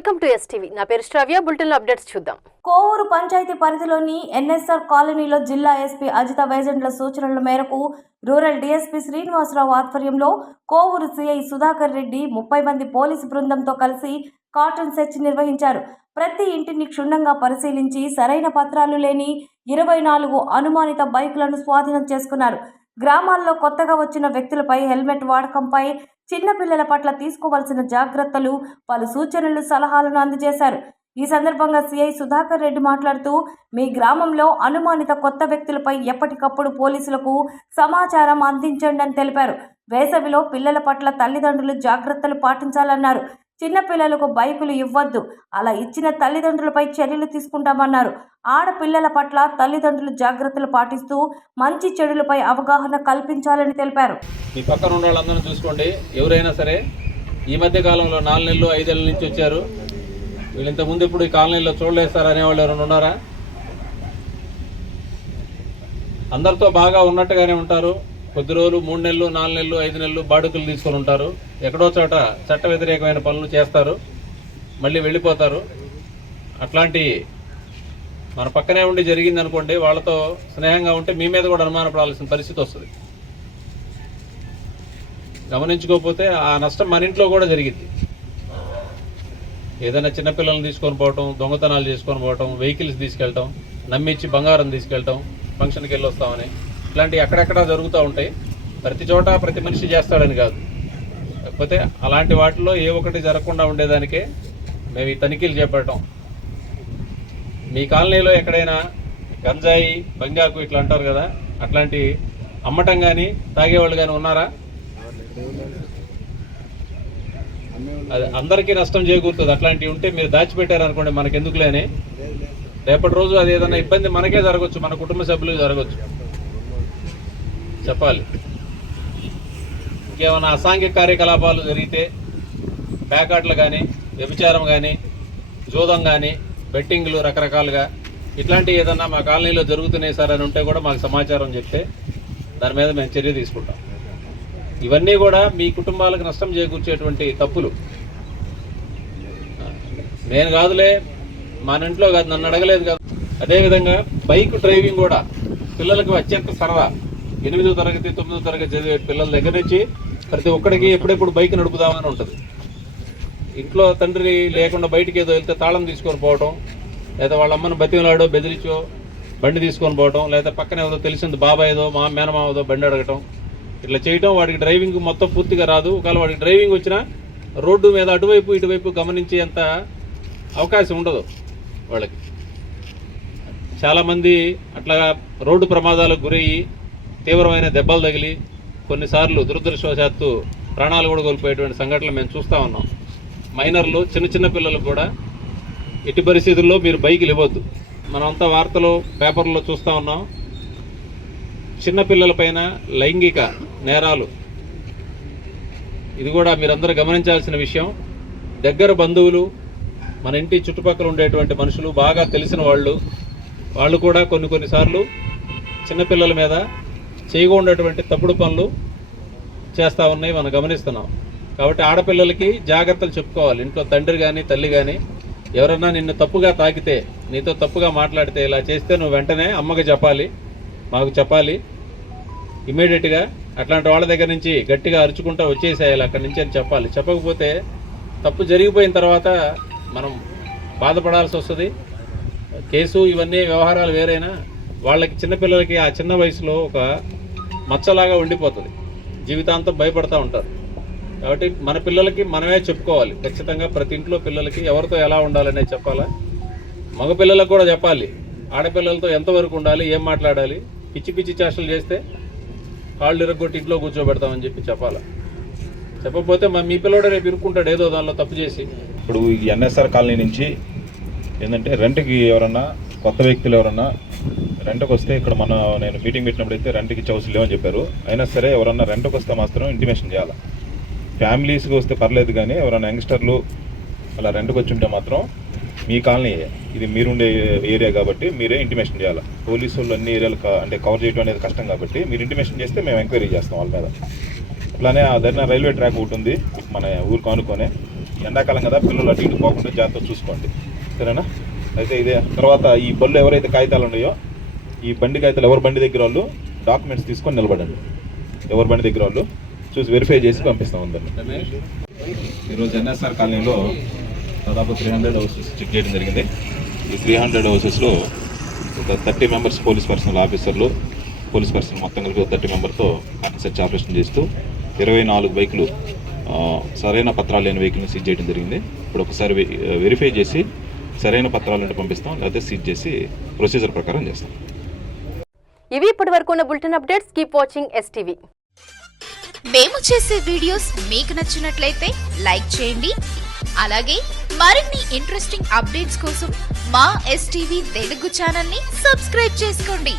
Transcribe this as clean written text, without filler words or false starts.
Welcome to STV. నా పేరు శ్రావ్య. Bulletin updates చూద్దాం. కోవూరు పంచాయతీ పరిధిలోని ఎన్ఎస్ఆర్ కాలనీలో జిల్లా ఎస్పీ అజిత వైజెంట్ల సూచనల మేరకు రూరల్ డీఎస్పీ శ్రీనివాసరావు ఆధ్వర్యంలో కోవూరు సిఐ సుధాకర్ రెడ్డి 30 మంది పోలీసు బృందంతో కలిసి కాటన్ సెర్చ్ నిర్వహించారు. ప్రతి ఇంటిని క్షుణ్ణంగా పరిశీలించి సరైన పత్రాలు లేని 24 అనుమానిత బైకులను స్వాధీనం చేసుకున్నారు. గ్రామాల్లో కొత్తగా వచ్చిన వ్యక్తులపై హెల్మెట్ వాడకంపై, చిన్నపిల్లల పట్ల తీసుకోవాల్సిన జాగ్రత్తలు, పలు సూచనలు, సలహాలను అందజేశారు. ఈ సందర్భంగా సిఐ సుధాకర్ రెడ్డి మాట్లాడుతూ, మీ గ్రామంలో అనుమానిత కొత్త వ్యక్తులపై ఎప్పటికప్పుడు పోలీసులకు సమాచారం అందించండి అని తెలిపారు. వేసవిలో పిల్లల పట్ల తల్లిదండ్రులు జాగ్రత్తలు పాటించాలన్నారు. చిన్నపిల్లలకు బైకులు ఇవ్వద్దు, అలా ఇచ్చిన తల్లిదండ్రులపై చర్యలు తీసుకుంటామన్నారు. ఆడపిల్లల పట్ల తల్లిదండ్రులు జాగ్రత్తలు పాటిస్తూ మంచి చెడులపై అవగాహన కల్పించాలని తెలిపారు. మీ పక్కన ఉన్న వాళ్ళందరూ చూసుకోండి. ఎవరైనా సరే ఈ మధ్య కాలంలో 4 నెలలు 5 ఏళ్ళ నుంచి వచ్చారు, వీళ్ళు ఇంతకుముందు ఇప్పుడు ఈ కాలనీలో చూడలేస్తారు అనేవాళ్ళు ఎవరైనా ఉన్నారా? అందరితో బాగా ఉన్నట్టుగానే ఉంటారు. కొద్ది రోజులు 3 నెలలు 4 నెలలు 5 నెలలు బాడుకులు తీసుకొని ఉంటారు. ఎక్కడో చోట చట్ట వ్యతిరేకమైన పనులు చేస్తారు, మళ్ళీ వెళ్ళిపోతారు. అట్లాంటి మన పక్కనే ఉండి జరిగింది అనుకోండి, వాళ్ళతో స్నేహంగా ఉంటే మీ మీద కూడా అనుమానపడాల్సిన పరిస్థితి వస్తుంది. గమనించుకోకపోతే ఆ నష్టం మన ఇంట్లో కూడా జరిగింది. ఏదైనా చిన్నపిల్లల్ని తీసుకొని పోవటం, దొంగతనాలు చేసుకొని పోవటం, వెహికల్స్ తీసుకెళ్ళటం, నమ్మించి బంగారం తీసుకెళ్ళటం, ఫంక్షన్కి వెళ్ళి వస్తామని, ఇట్లాంటివి అక్కడెక్కడా జరుగుతూ ఉంటాయి. ప్రతి చోట ప్రతి మనిషి చేస్తాడని కాదు, కాకపోతే అలాంటి వాటిలో ఏ ఒక్కటి జరగకుండా ఉండేదానికే మేము ఈ తనిఖీలు చేపట్టడం. మీ కాలనీలో ఎక్కడైనా గంజాయి, బంగాకు ఇట్లా అంటారు కదా, అట్లాంటి అమ్మటం కానీ తాగేవాళ్ళు కానీ ఉన్నారా? అది అందరికీ నష్టం చేకూరుతుంది. అట్లాంటివి ఉంటే మీరు దాచిపెట్టారనుకోండి, మనకెందుకులేని రేపటి రోజు అది ఏదైనా ఇబ్బంది మనకే జరగవచ్చు, మన కుటుంబ సభ్యులకు జరగవచ్చు. చెప్పాలి. ఇంకేమైనా అసాంఘిక కార్యకలాపాలు జరిగితే, ప్యాకాట్లు కానీ, వ్యభిచారం కానీ, జూదం కానీ, బెట్టింగ్లు రకరకాలుగా ఇట్లాంటివి ఏదన్నా మా కాలనీలో జరుగుతున్నాయి సార్ అని ఉంటే కూడా మాకు సమాచారం చెప్తే దాని మీద మేము చర్య తీసుకుంటాం. ఇవన్నీ కూడా మీ కుటుంబాలకు నష్టం చేకూర్చేటువంటి తప్పులు. నేను కాదులే, మన ఇంట్లో కాదు, నన్ను అడగలేదు కాదు. అదేవిధంగా బైక్ డ్రైవింగ్ కూడా పిల్లలకు అత్యంత సరదా. 8వ తరగతి 9వ తరగతి చదివే పిల్లల దగ్గర నుంచి ప్రతి ఒక్కడికి ఎప్పుడెప్పుడు బైక్ నడుపుదామని ఉంటుంది. ఇంట్లో తండ్రి లేకుండా బయటికి ఏదో వెళ్తే తాళం తీసుకొని పోవటం, లేదా వాళ్ళ అమ్మను బతిమలాడో బెదిరించో బండి తీసుకొని పోవటం, లేదా పక్కన ఏదో తెలిసింది బాబాయ్దో మేనమావదో బండి అడగటం, ఇట్లా చేయటం. వాడికి డ్రైవింగ్ మొత్తం పూర్తిగా రాదు. ఒకవేళ వాడికి డ్రైవింగ్ వచ్చినా రోడ్డు మీద అటువైపు ఇటువైపు గమనించేంత అవకాశం ఉండదు వాళ్ళకి. చాలామంది అట్లా రోడ్డు ప్రమాదాలకు గురయ్యి తీవ్రమైన దెబ్బలు తగిలి కొన్నిసార్లు దురదృష్టవశాత్తు ప్రాణాలు కూడా కోల్పోయేటువంటి సంఘటనలు మేము చూస్తూ ఉన్నాం. మైనర్లు, చిన్న పిల్లలకు కూడా ఎట్టి పరిస్థితుల్లో మీరు బైకులు ఇవ్వద్దు. మనమంతా వార్తలు పేపర్లో చూస్తూ ఉన్నాం. చిన్నపిల్లలపైన లైంగిక నేరాలు, ఇది కూడా మీరందరూ గమనించాల్సిన విషయం. దగ్గర బంధువులు, మన ఇంటి చుట్టుపక్కల ఉండేటువంటి మనుషులు, బాగా తెలిసిన వాళ్ళు కూడా కొన్నిసార్లు చిన్నపిల్లల మీద చేయకూడనటువంటి తప్పుడు పనులు చేస్తూ ఉన్నాయి, మనం గమనిస్తున్నాం. కాబట్టి ఆడపిల్లలకి జాగ్రత్తలు చెప్పుకోవాలి. ఇంట్లో తండ్రి కానీ తల్లి కానీ ఎవరన్నా నిన్ను తప్పుగా తాకితే, నీతో తప్పుగా మాట్లాడితే, ఇలా చేస్తే నువ్వు వెంటనే అమ్మకి చెప్పాలి, మాకు చెప్పాలి ఇమీడియట్గా. అట్లాంటి వాళ్ళ దగ్గర నుంచి గట్టిగా అరుచుకుంటూ వచ్చేసేయాలి అక్కడి నుంచి అని చెప్పాలి. చెప్పకపోతే తప్పు జరిగిపోయిన తర్వాత మనం బాధపడాల్సి వస్తుంది. కేసు ఇవన్నీ వ్యవహారాలు వేరైనా వాళ్ళకి, చిన్నపిల్లలకి ఆ చిన్న వయసులో ఒక మచ్చలాగా ఉండిపోతుంది, జీవితాంతం భయపడతా ఉంటారు. కాబట్టి మన పిల్లలకి మనమే చెప్పుకోవాలి. ఖచ్చితంగా ప్రతి ఇంట్లో పిల్లలకి ఎవరితో ఎలా ఉండాలనే చెప్పాలా. మగ పిల్లలకు కూడా చెప్పాలి, ఆడపిల్లలతో ఎంతవరకు ఉండాలి, ఏం మాట్లాడాలి. పిచ్చి చేష్టలు చేస్తే కాళ్ళు ఇరగొట్టి ఇంట్లో కూర్చోబెడతామని చెప్పి చెప్పాలా. చెప్పకపోతే మీ పిల్లడు రేపు ఇరుక్కుంటాడు ఏదో దానిలో తప్పు చేసి. ఇప్పుడు ఈ ఎన్ఎస్ఆర్ కాలనీ నుంచి ఏంటంటే రెంట్కి ఎవరన్నా కొత్త వ్యక్తులు ఎవరన్నా రెంట్కి వస్తే, ఇక్కడ నేను మీటింగ్ పెట్టినప్పుడు అయితే రెంట్కి చౌసులు లేవని చెప్పారు. అయినా సరే ఎవరన్నా రెంట్కి వస్తే మాత్రం ఇంటిమేషన్ చేయాలి. ఫ్యామిలీస్కి వస్తే పర్లేదు, కానీ ఎవరైనా యంగ్స్టర్లు అలా రెంట్కి వచ్చి ఉంటే మాత్రం మీ కాలనీ ఇది మీరుండే ఏరియా కాబట్టి మీరే ఇంటిమేషన్ చేయాలి. పోలీసు వాళ్ళు అన్ని ఏరియాలు అంటే కవర్ చేయడం అనేది కష్టం కాబట్టి మీరు ఇంటిమేషన్ చేస్తే మేము ఎంక్వైరీ చేస్తాం వాళ్ళ మీద. అట్లానే అదైనా రైల్వే ట్రాక్ ఒకటి ఉంది మన ఊరికి ఆనుకొనే, ఎండాకాలం కదా, పిల్లలు అటు ఇటు పోకుండా జాగ్రత్త చూసుకోండి, సరేనా? అయితే ఇదే తర్వాత ఈ బళ్ళు ఎవరైతే కాగితాలు ఉన్నాయో, ఈ బండి కాగితాలు ఎవరి బండి దగ్గర వాళ్ళు డాక్యుమెంట్స్ తీసుకొని నిలబడండి. ఎవరి బండి దగ్గర వాళ్ళు చూసి వెరిఫై చేసి పంపిస్తాం ఉందండి. ఈరోజు ఎన్ఎస్ఆర్ కాలనీలో దాదాపు 300 హౌసెస్ చెక్ చేయడం జరిగింది. ఈ 300 హౌసెస్లో ఒక 30 మెంబర్స్ పోలీస్ పర్సనల్ ఆఫీసర్లు, పోలీస్ పర్సనల్ మొత్తం కలిపి 30 మెంబర్తో సెర్చ్ ఆపరేషన్ చేస్తూ 24 బైకులు సరైన పత్రాలు లేని వెహికల్ని సీజ్ చేయడం జరిగింది. ఇప్పుడు ఒకసారి వెరిఫై చేసి సరైన పత్రాలు ఉంటే పంపిస్తాం, లేకపోతే సీజ్ చేసి ప్రొసీజర్ ప్రకారం చేస్తాం. ఇవి ఇప్పటి వరకు ఉన్న bulletin updates. Keep watching STV. మేము చేసే వీడియోస్ మీకు నచ్చినట్లయితే లైక్ చేయండి. అలాగే మరిన్ని ఇంట్రెస్టింగ్ అప్డేట్స్ కోసం మా STV తెలుగు ఛానల్ ని సబ్స్క్రైబ్ చేసుకోండి.